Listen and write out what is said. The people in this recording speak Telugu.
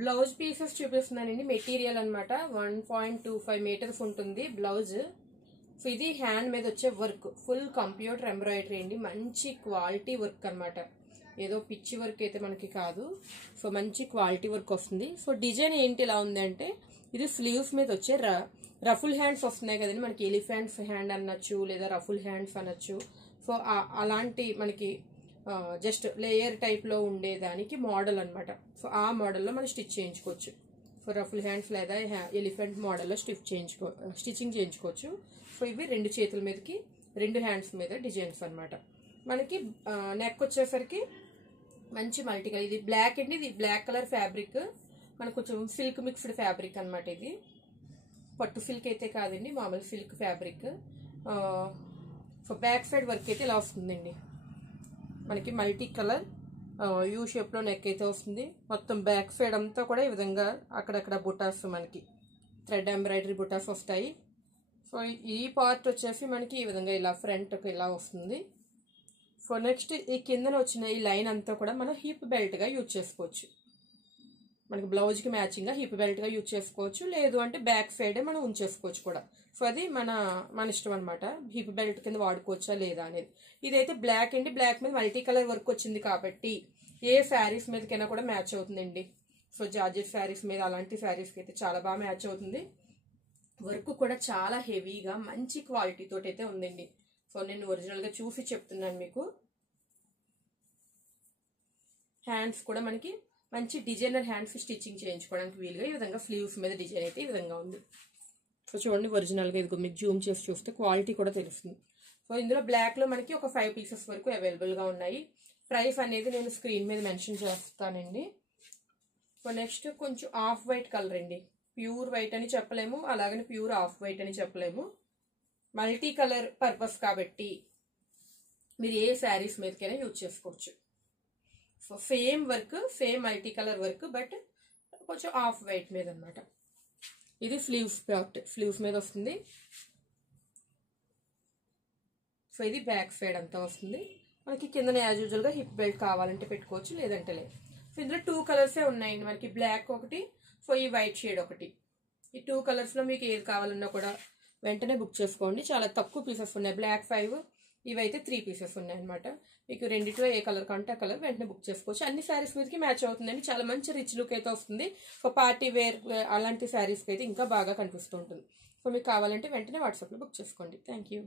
బ్లౌజ్ పీసెస్ చూపిస్తున్నానండి. మెటీరియల్ అనమాట 1.25 మీటర్స్ ఉంటుంది బ్లౌజ్. సో ఇది హ్యాండ్ మీద వచ్చే వర్క్, ఫుల్ కంప్యూటర్ ఎంబ్రాయిడరీ అండి. మంచి క్వాలిటీ వర్క్ అనమాట, ఏదో పిచ్చి వర్క్ అయితే మనకి కాదు. సో మంచి క్వాలిటీ వర్క్ వస్తుంది. సో డిజైన్ ఏంటి ఇలా ఉంది అంటే, ఇది స్లీవ్స్ మీద వచ్చే రఫుల్ హ్యాండ్స్ వస్తున్నాయి కదండి మనకి. ఎలిఫెంట్స్ హ్యాండ్ అనొచ్చు, లేదా రఫుల్ హ్యాండ్స్ అనొచ్చు. సో అలాంటి మనకి జస్ట్ లేయర్ టైప్లో ఉండేదానికి మోడల్ అనమాట. సో ఆ మోడల్లో మనం స్టిచ్ చేయించుకోవచ్చు. సో రఫుల్ హ్యాండ్స్ లేదా ఎలిఫెంట్ మోడల్లో స్టిచ్చింగ్ చేయించుకోవచ్చు. సో ఇవి రెండు చేతుల మీదకి, రెండు హ్యాండ్స్ మీద డిజైన్స్ అనమాట. మనకి నెక్ వచ్చేసరికి మంచి మల్టీ కలర్, ఇది బ్లాక్ అండి. ఇది బ్లాక్ కలర్ ఫ్యాబ్రిక్, మనకు కొంచెం సిల్క్ మిక్స్డ్ ఫ్యాబ్రిక్ అనమాట. ఇది పట్టు సిల్క్ అయితే కాదండి, మామూలు silk fabric. So back side work అయితే ఇలా వస్తుందండి మనకి. మల్టీ కలర్ యూ షేప్లో నెక్ అయితే వస్తుంది. మొత్తం బ్యాక్ సైడ్ అంతా కూడా ఈ విధంగా అక్కడక్కడ బుటాస్, మనకి థ్రెడ్ ఎంబ్రాయిడరీ బుటాస్ వస్తాయి. సో ఈ పార్ట్ వచ్చేసి మనకి ఈ విధంగా ఇలా ఫ్రంట్కి ఇలా వస్తుంది. సో నెక్స్ట్ ఈ కిందన వచ్చిన ఈ లైన్ అంతా కూడా మనం హిప్ బెల్ట్గా యూజ్ చేసుకోవచ్చు. మనకి బ్లౌజ్కి మ్యాచింగ్గా హిప్ బెల్ట్గా యూజ్ చేసుకోవచ్చు, లేదు అంటే బ్యాక్ సైడే మనం ఉంచేసుకోవచ్చు కూడా. సో అది మన ఇష్టం అనమాట, హిప్ బెల్ట్ కింద వాడుకోవచ్చా లేదా అనేది. ఇదైతే బ్లాక్ అండి, బ్లాక్ మీద మల్టీ కలర్ వర్క్ వచ్చింది కాబట్టి ఏ శారీస్ మీదకైనా కూడా మ్యాచ్ అవుతుందండి. సో జార్జెట్ శారీస్ మీద, అలాంటి శారీస్కి అయితే చాలా బాగా మ్యాచ్ అవుతుంది. వర్క్ కూడా చాలా హెవీగా మంచి క్వాలిటీ తోటి అయితే ఉందండి. సో నేను ఒరిజినల్గా చూసి చెప్తున్నాను మీకు. హ్యాండ్స్ కూడా మనకి మంచి డిజైనర్ హ్యాండ్స్ స్టిచ్చింగ్ చేయించుకోవడానికి వీలుగా ఈ విధంగా స్లీవ్స్ మీద డిజైన్ అయితే ఈ విధంగా ఉంది. సో చూడండి ఒరిజినల్గా ఇదిగో మీకు జూమ్ చేసి చూస్తే క్వాలిటీ కూడా తెలుస్తుంది. సో ఇందులో బ్లాక్లో మనకి ఒక 5 పీసెస్ వరకు అవైలబుల్గా ఉన్నాయి. ప్రైస్ అనేది నేను స్క్రీన్ మీద మెన్షన్ చేస్తానండి. సో నెక్స్ట్ కొంచెం ఆఫ్ వైట్ కలర్ అండి. ప్యూర్ వైట్ అని చెప్పలేము, అలాగని ప్యూర్ ఆఫ్ వైట్ అని చెప్పలేము. మల్టీ కలర్ పర్పస్ కాబట్టి మీరు ఏ శారీస్ మీదకైనా యూజ్ చేసుకోవచ్చు. So same work, same multi colour work, but కొంచెం ఆఫ్ వైట్ మీద అనమాట. ఇది స్లీవ్స్ పార్ట్, స్లీవ్స్ మీద వస్తుంది. సో ఇది బ్యాక్ సైడ్ అంతా వస్తుంది. మనకి కింద యాజ్ యూజువల్గా హిప్ బెల్ట్ కావాలంటే పెట్టుకోవచ్చు, లేదంటే లేదు. సో ఇందులో 2 కలర్సే ఉన్నాయండి మనకి, బ్లాక్ ఒకటి, సో ఈ వైట్ షేడ్ ఒకటి. ఈ 2 కలర్స్లో మీకు ఏది కావాలన్నా కూడా వెంటనే బుక్ చేసుకోండి. చాలా తక్కువ పీసెస్ ఉన్నాయి. బ్లాక్ 5, ఇవైతే 3 పీసెస్ ఉన్నాయి అనమాట. మీకు రెండిట్లో ఏ కలర్ కంటే ఆ కలర్ వెంటనే బుక్ చేసుకోవచ్చు. అన్ని శారీస్ మీదకి మ్యాచ్ అవుతుందండి. చాలా మంచి రిచ్ లుక్ అయితే వస్తుంది. సో పార్టీ వేర్ అలాంటి శారీస్కి అయితే ఇంకా బాగా కనిపిస్తూ ఉంటుంది. సో మీకు కావాలంటే వెంటనే వాట్సాప్లో బుక్ చేసుకోండి. Thank you.